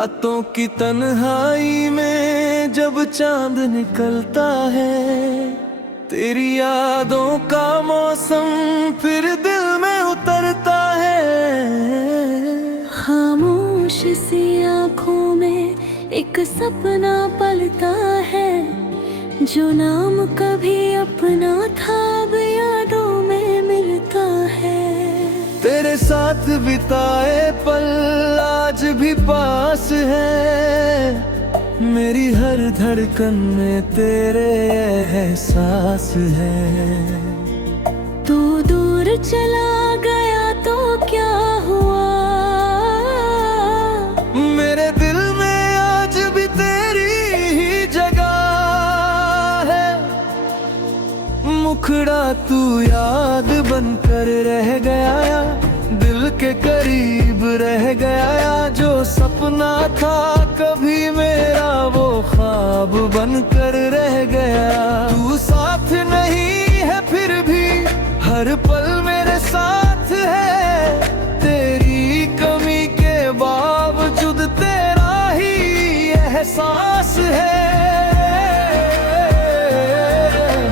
रातों की तन्हाई में जब चांद निकलता है, तेरी यादों का मौसम फिर दिल में उतरता है। खामोश सी आँखों में एक सपना पलता है, जो नाम कभी अपना था अब यादों में मिलता है। तेरे साथ बिताए पल आज भी पास है, मेरी हर धड़कन में तेरे एहसास है। तू दूर चला गया तो क्या हुआ, मेरे दिल में आज भी तेरी ही जगह है। मुखड़ा तू याद बनकर रह गया, दिल के करीब रह गया। जो सपना था कभी मेरा वो ख्वाब बनकर रह गया। तू साथ नहीं है फिर भी हर पल मेरे साथ है, तेरी कमी के बावजूद तेरा ही एहसास है।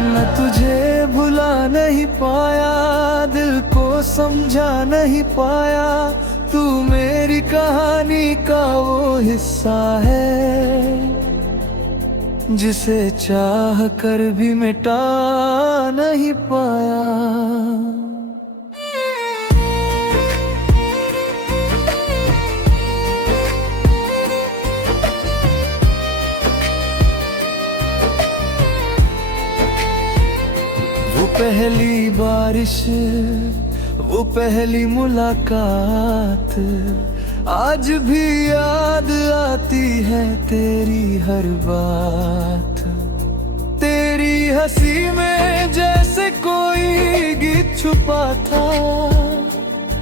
मैं तुझे भुला नहीं पाया, दिल को समझा नहीं पाया, तू मेरी कहानी का वो हिस्सा है, जिसे चाह कर भी मिटा नहीं पाया। वो पहली बारिश, वो पहली मुलाकात, आज भी याद आती है तेरी हर बात। तेरी हंसी में जैसे कोई गीत छुपा था,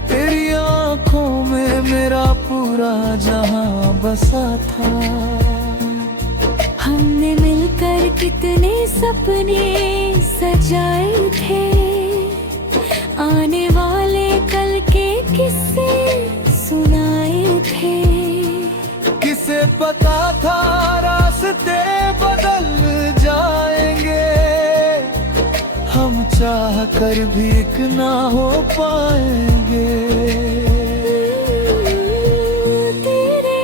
तेरी आंखों में मेरा पूरा जहां बसा था। हमने मिलकर कितने सपने सजाए थे, आने वाले कल के किस्से सुनाए थे। किसे पता था रास्ते बदल जाएंगे, हम चाह कर भी एक ना हो पाएंगे। तेरे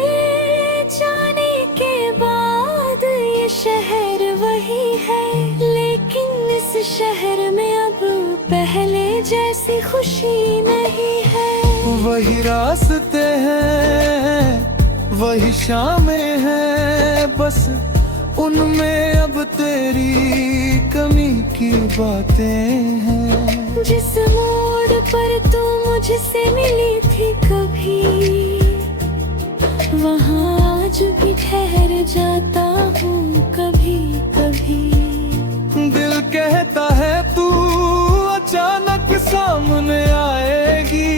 जाने के बाद ये शहर वही है, लेकिन इस शहर में अब पहले जैसी खुशी नहीं है। वही रास्ते हैं, वही शामें हैं, बस उनमें अब तेरी कमी की बातें हैं। जिस मोड़ पर तू मुझसे मिली थी कभी, वहाँ आज भी ठहर जाता हूँ कभी कभी। दिल कहता है तू अचानक सामने आएगी,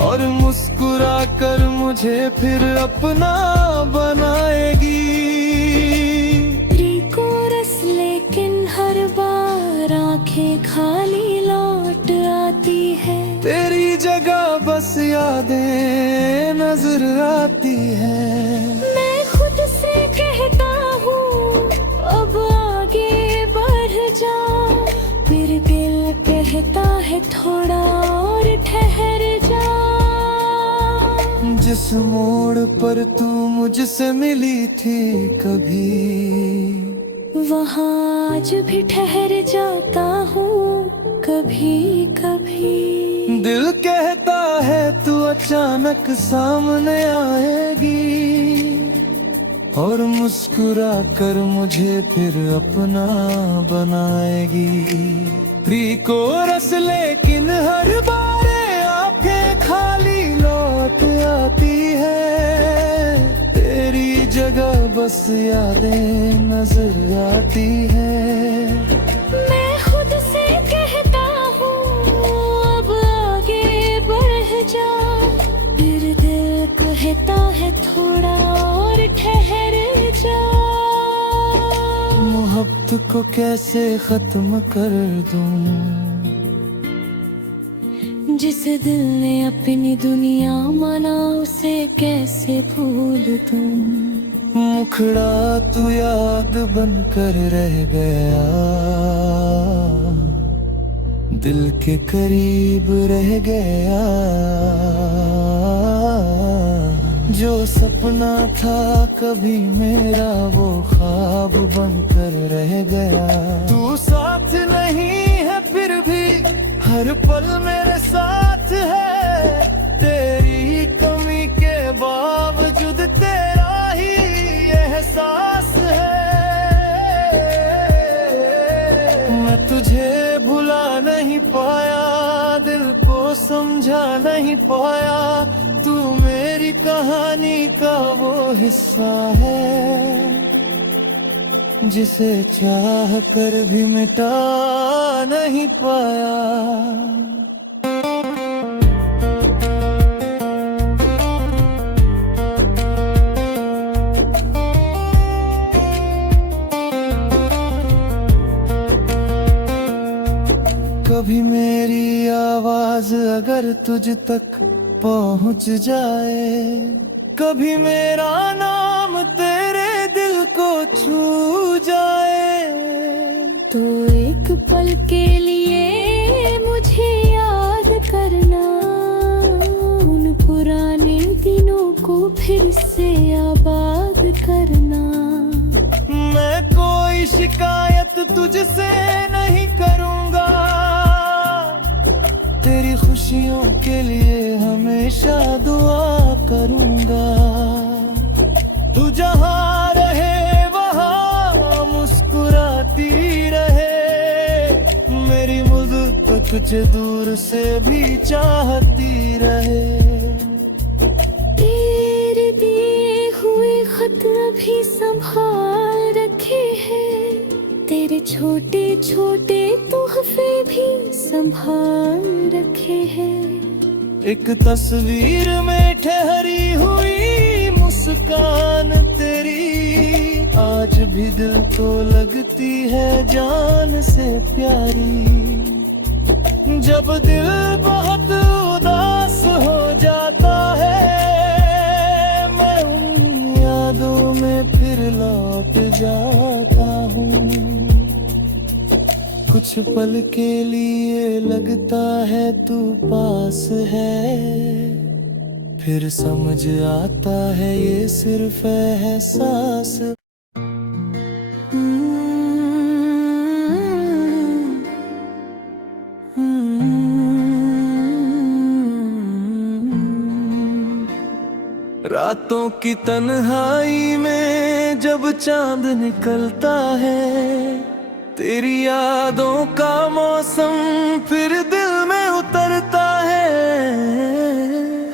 और मुस्कुरा कर मुझे फिर अपना बनाएगी। कोरस लेकिन हर बार आंखें खाली लौट आती है, तेरी जगह बस यादें नजर आती है। मैं खुद से कहता हूँ अब आगे बढ़ जा, फिर दिल कहता है थोड़ा और ठहर जा। जिस मोड़ पर तू मुझसे मिली थी कभी, वहाँ आज भी ठहर जाता हूँ कभी कभी। दिल कहता है तू अचानक सामने आएगी, और मुस्कुरा कर मुझे फिर अपना बनाएगी। प्री कोरस लेकिन हर बार आंखें खाली लौट आती है, तेरी जगह बस यादें नजर आती है। मैं खुद से कहता हूँ अब आगे बढ़ जा, फिर दिल कहता है थोड़ा और ठहर जा। मोहब्बत को कैसे खत्म कर दूं, जिस दिल ने अपनी दुनिया माना उसे कैसे भूल दूं। मुखड़ा तू याद बनकर रह गया, दिल के करीब रह गया। जो सपना था कभी मेरा वो ख्वाब बनकर रह गया। तू साथ नहीं है फिर भी हर पल मेरे साथ है। तेरी कमी के बावजूद तेरा ही एहसास है। मैं तुझे भुला नहीं पाया, दिल को समझा नहीं पाया। तू मेरी कहानी का वो हिस्सा है जिसे चाह कर भी मिटा नहीं पाया। कभी मेरी आवाज अगर तुझ तक पहुंच जाए, कभी मेरा नाम तेरे दिल को छू जाए, तो एक पल के लिए मुझे याद करना। उन पुराने दिनों को फिर से आबाद करना। मैं कोई शिकायत तुझसे नहीं करूंगा, तेरी खुशियों के लिए हमेशा दुआ करूंगा। तू जहाँ रहे वहाँ मुस्कुराती रहे, मेरी मुद्दत तुझे दूर से भी चाहती रहे। तेरे दिए हुए खत अभी संभाल रखे हैं, तेरे छोटे छोटे तोहफे भी संभाल रखे हैं। एक तस्वीर में ठहरी हुई मुस्कान तेरी आज भी दिल को लगती है जान से प्यारी। जब दिल बहुत उदास हो जाता है, मैं उन यादों में फिर लौट जाता हूँ। कुछ पल के लिए लगता है तू पास है, फिर समझ आता है ये सिर्फ एहसास। रातों की तन्हाई में जब चांद निकलता है, तेरी यादों का मौसम फिर दिल में उतरता है।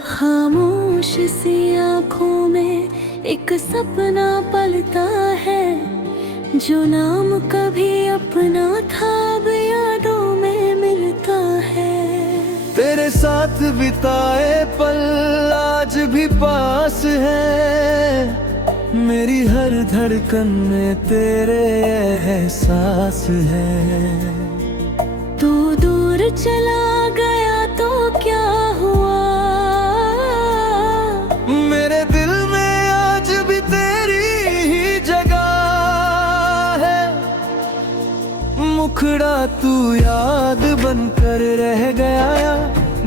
खामोश सी आँखों में एक सपना पलता है, जो नाम कभी अपना था अब यादों में मिलता है। तेरे साथ बिताए पल आज भी पास है, मेरी हर धड़कन में तेरे एहसास है। तू दूर चला गया तो क्या हुआ, मेरे दिल में आज भी तेरी ही जगह है। मुखड़ा तू याद बनकर रह गया,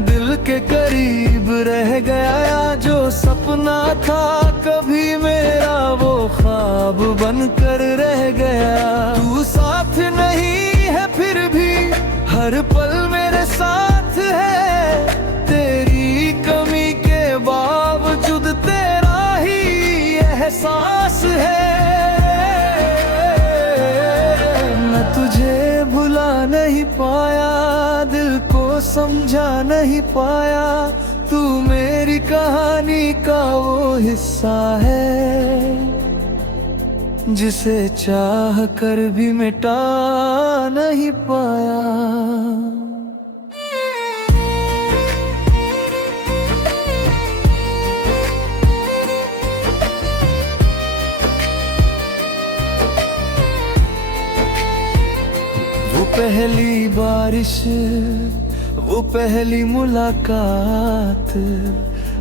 दिल के करीब रह गया। जो सपना था कभी मेरा वो ख्वाब बनकर रह गया। तू साथ नहीं है फिर भी हर पल मेरे साथ है। तेरी कमी के बावजूद तेरा ही एहसास है। मैं तुझे भुला नहीं पाया, दिल को समझा नहीं पाया। तू मेरी कहानी का वो हिस्सा है जिसे चाह कर भी मिटा नहीं पाया। वो पहली बारिश, वो पहली मुलाकात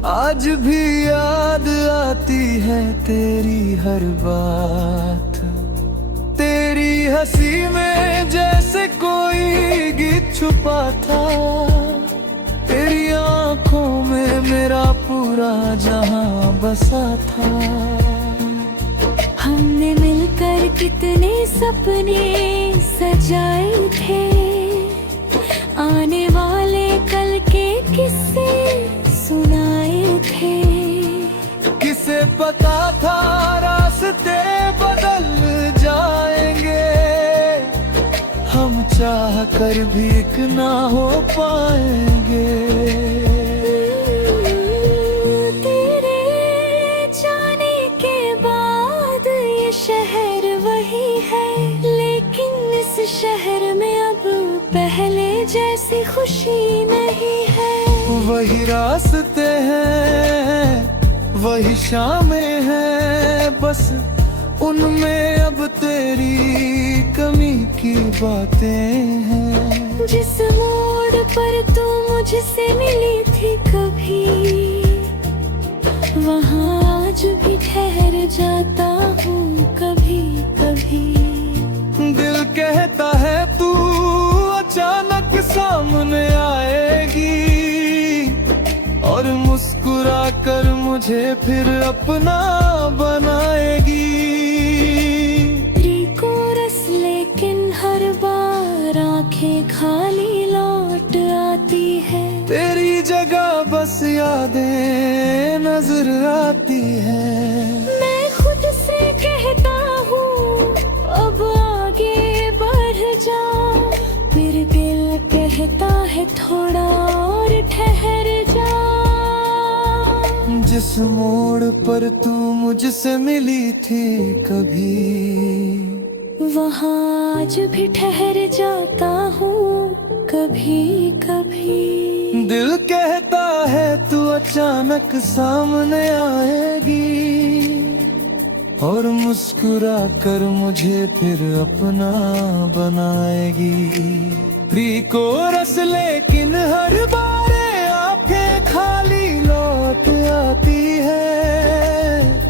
आज भी याद आती है, तेरी हर बात। तेरी हंसी में जैसे कोई गीत छुपा था, तेरी आंखों में मेरा पूरा जहां बसा था। हमने मिलकर कितने सपने सजाए थे, आने वाले कल के किस्से सुनाए थे। किसे पता था रास्ते बदल जाएंगे, हम चाह कर भी एक ना हो पाएंगे। तेरे जाने के बाद ये शहर वही है, लेकिन इस शहर में अब पहले जैसी खुशी नहीं है। वही रास्ते हैं, वही शामें हैं, बस उनमें अब तेरी कमी की बातें हैं। जिस मोड़ पर तू मुझसे मिली थी कभी, वहाँ आज भी ठहर जाता हूँ कभी कभी। दिल कहता है तू अचानक सामने आएगी, और मुस्कुरा कर मुझे फिर अपना बनाएगी। कोरस लेकिन हर बार आंखें खाली लौट आती है। तेरी जगह बस यादें नजर आती है। मैं खुद से कहता हूँ अब आगे बढ़ जा, मेरे दिल कहता है थोड़ा और ठहर जा। जिस मोड़ पर तू मुझसे मिली थी कभी, वहाँ आज भी ठहर जाता हूँ कभी कभी। दिल कहता है तू अचानक सामने आएगी, और मुस्कुरा कर मुझे फिर अपना बनाएगी। प्री कोरस लेकिन हर बार आंखें खाली लौट आती है।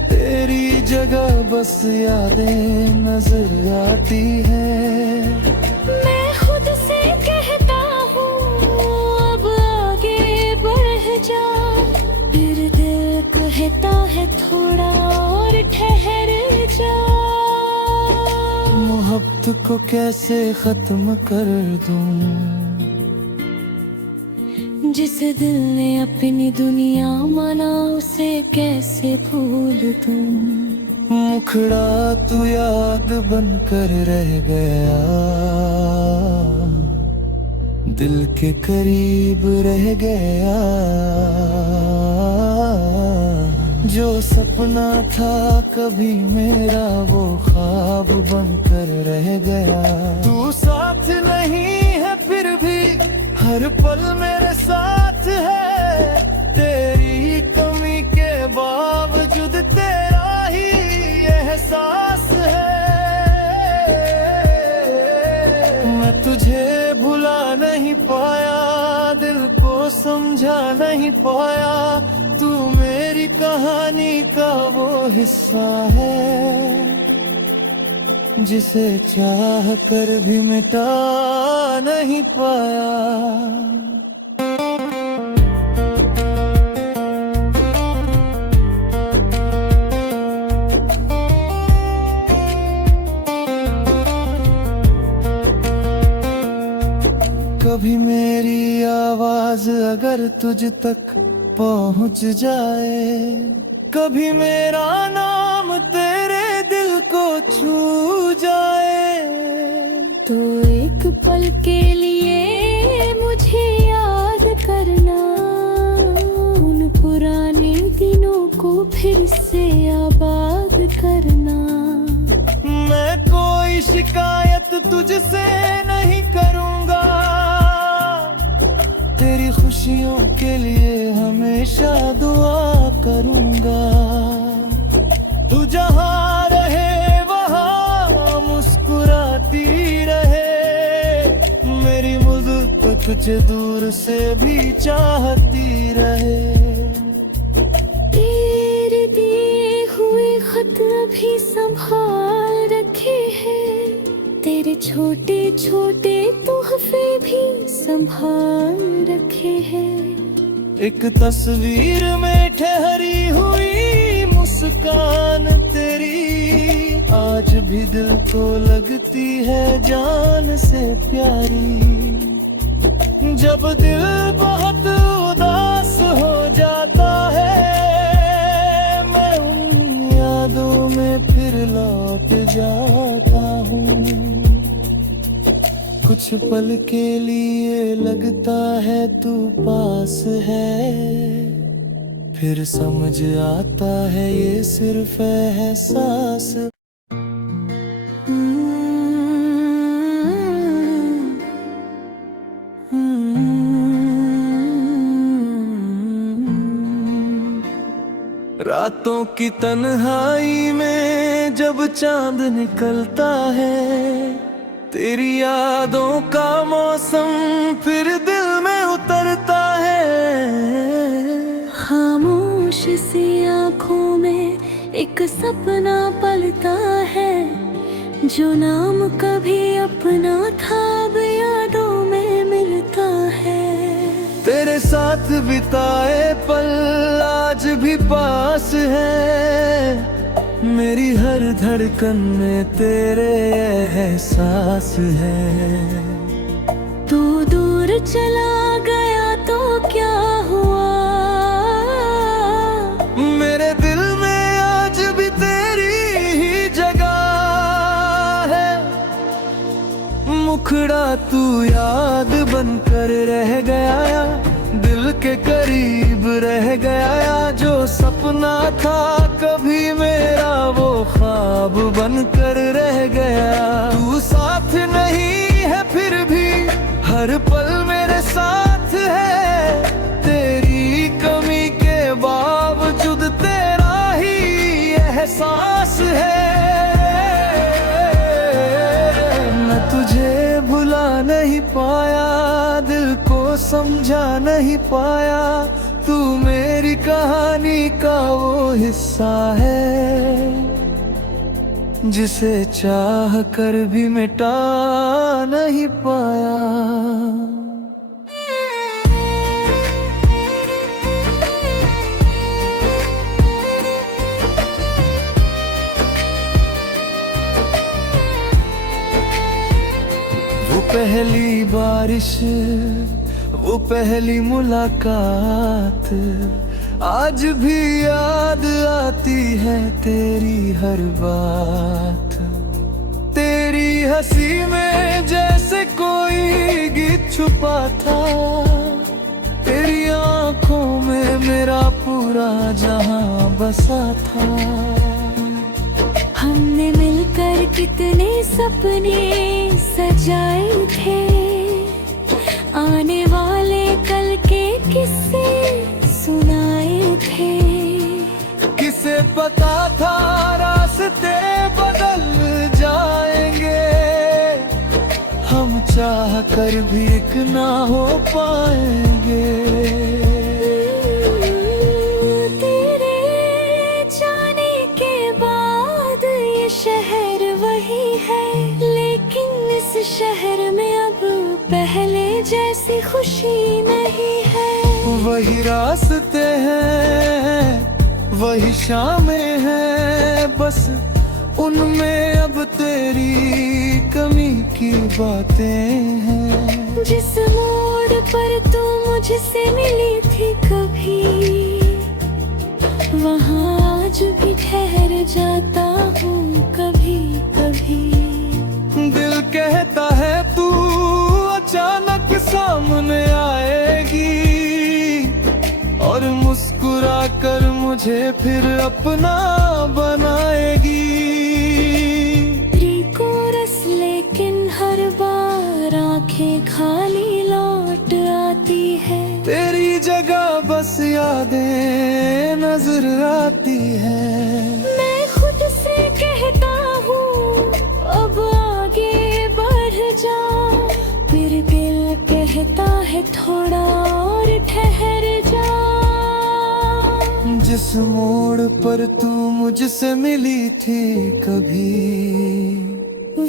तेरी जगह बस यादें नजर आती है। मैं खुद से कहता हूँ अब आगे बढ़ जा, फिर दिल कहता है थोड़ा और ठहर जा। मोहब्बत को कैसे खत्म कर दूं, जिस दिल ने अपनी दुनिया माना उसे कैसे भूल दूं। मुखड़ा तू याद बनकर रह गया, दिल के करीब रह गया। जो सपना था कभी मेरा वो ख्वाब बनकर रह गया। तू साथ नहीं है फिर भी हर पल मेरे साथ है। तेरी कमी के बावजूद तेरा ही एहसास है। मैं तुझे भुला नहीं पाया, दिल को समझा नहीं पाया। तू मेरी कहानी का वो हिस्सा है, जिसे चाह कर भी मिटा नहीं पाया। कभी मेरी आवाज अगर तुझ तक पहुंच जाए, कभी मेरा नाम तेरे दिल को छू जाए, तो एक पल के लिए मुझे याद करना, उन पुराने दिनों को फिर से आबाद करना। मैं कोई शिकायत तुझसे नहीं करूंगा, तेरी खुशियों के लिए हमेशा दुआ करूंगा। तू जहाँ रहे वहाँ मुस्कुराती रहे, मेरी मुहब्बत तुझे दूर से भी चाहती रहे। तेरे दिए हुए खत अभी संभाल रखे हैं, तेरे छोटे छोटे तोहफे भी संभाल रखे हैं। एक तस्वीर में ठहरी हुई मुस्कान तेरी आज भी दिल को लगती है जान से प्यारी। जब दिल बहुत उदास हो जाता है मैं उन यादों में फिर लौट जाता हूँ। कुछ पल के लिए लगता है तू पास है, फिर समझ आता है ये सिर्फ एहसास। रातों की तन्हाई में जब चांद निकलता है, तेरी यादों का मौसम फिर दिल में उतरता है। खामोश सी आँखों में एक सपना पलता है, जो नाम कभी अपना था अब यादों में मिलता है। तेरे साथ बिताए पल आज भी पास है, मेरी हर धड़कन में तेरे एहसास है। तू दूर चला गया तो क्या हुआ, मेरे दिल में आज भी तेरी ही जगह है। मुखड़ा तू याद बनकर रह गया, दिल के करीब रह गया। जो सपना था कभी मेरा वो ख्वाब बनकर रह गया। तू साथ नहीं है फिर भी हर पल मेरे साथ है, तेरी कमी के बावजूद तेरा ही एहसास है। मैं तुझे भुला नहीं पाया, दिल को समझा नहीं पाया, तू मेरी कहानी का वो हिस्सा है, जिसे चाह कर भी मिटा नहीं पाया। वो पहली बारिश, वो पहली मुलाकात आज भी याद आती है तेरी हर बात। तेरी हंसी में जैसे कोई गीत छुपा था, तेरी आंखों में मेरा पूरा जहां बसा था। हमने मिलकर कितने सपने सजाए थे, आने वाले कल के किस्से सुनाए थे। किसे पता था रास्ते बदल जाएंगे, हम चाह कर भी एक ना हो पाएंगे। तेरे जाने के बाद ये शहर वही है, लेकिन इस शहर में अब पहले जैसी खुशी नहीं है। वही रास्ते हैं, वही शामें हैं, बस उनमें अब तेरी कमी की बातें हैं। जिस मोड़ पर तू मुझसे मिली थी कभी, वहाँ आज भी ठहर जाता हूँ कभी कभी। दिल कहता है तू अचानक सामने आएगी, और मुस्कुरा कर मुझे फिर अपना बनाएगी। कोरस लेकिन हर बार आंखें खाली लौट आती है। तेरी जगह बस यादें नजर आती है। मैं खुद से कहता हूँ अब आगे बढ़ जा, फिर दिल कह कहता है थोड़ा और ठहर जा। जिस मोड़ पर तू मुझसे मिली थी कभी,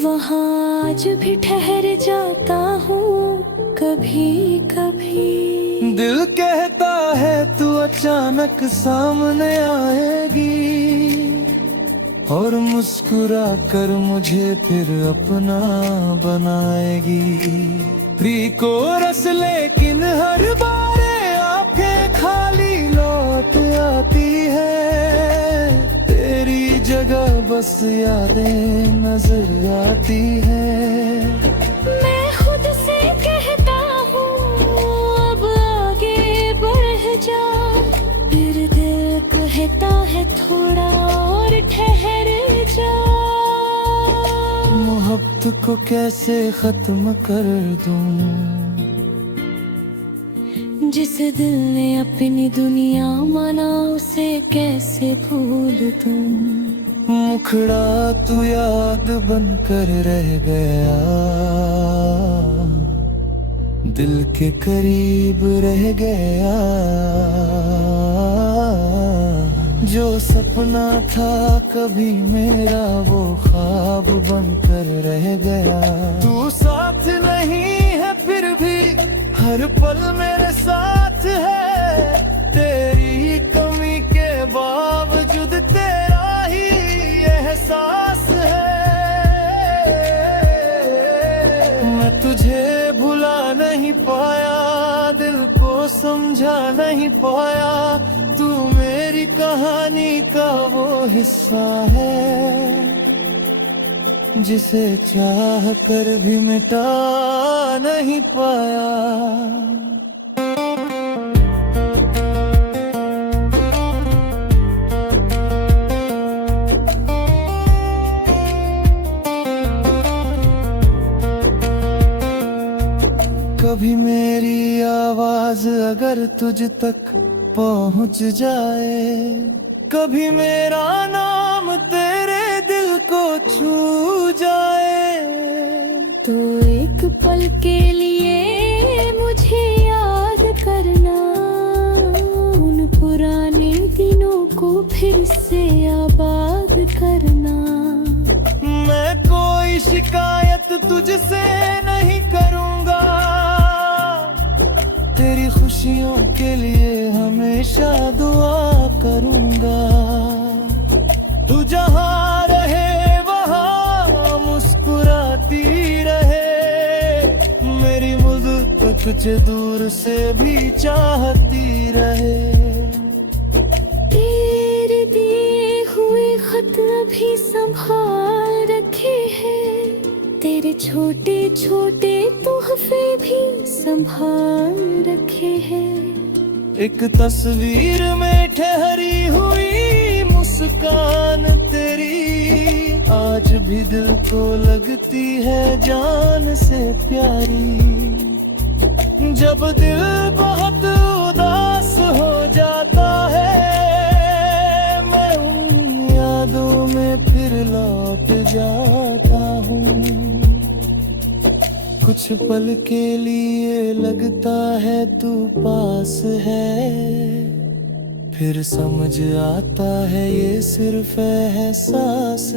वहाँ आज भी ठहर जाता हूँ कभी कभी। दिल कहता है तू अचानक सामने आएगी, और मुस्कुरा कर मुझे फिर अपना बनाएगी। प्री को रस लेकिन हर बार आंखें खाली लौट आती है। तेरी जगह बस यादें नजर आती है। मैं खुद से कहता हूँ अब आगे बढ़ जा, फिर दिल कहता है थोड़ा और ठहर जा। मोहब्बत को कैसे खत्म कर दूं, जिस दिल ने अपनी दुनिया माना उसे कैसे भूल दूं। मुखड़ा तू याद बनकर रह गया, दिल के करीब रह गया। जो सपना था कभी मेरा वो ख्वाब बनकर रह गया। तू साथ नहीं है फिर भी हर पल मेरे साथ है। तेरी कमी के बावजूद तेरा ही एहसास है। मैं तुझे भुला नहीं पाया, दिल को समझा नहीं पाया। तू मेरी कहानी का वो हिस्सा है, जिसे चाह कर भी मिटा नहीं पाया। कभी मेरी आवाज अगर तुझ तक पहुंच जाए, कभी मेरा नाम तेरे दिल को छू जाए, तो एक पल के लिए मुझे याद करना, उन पुराने दिनों को फिर से आबाद करना। मैं कोई शिकायत तुझसे नहीं करूंगा, तेरी खुशियों के लिए हमेशा दुआ करूंगा। तू जहाँ रहे वहाँ मुस्कुराती रहे, मेरी मुद्दत तुझे दूर से भी चाहती रहे। तेरे दिए हुए खत अभी संभाल रखे हैं, तेरे छोटे छोटे तोहफे भी संभाल रखे हैं। एक तस्वीर में ठहरी हुई मुस्कान तेरी, आज भी दिल को लगती है जान से प्यारी। जब दिल बहुत उदास हो जाता है, मैं उन यादों में फिर लौट जाता हूँ। कुछ पल के लिए लगता है तू पास है, फिर समझ आता है ये सिर्फ एहसास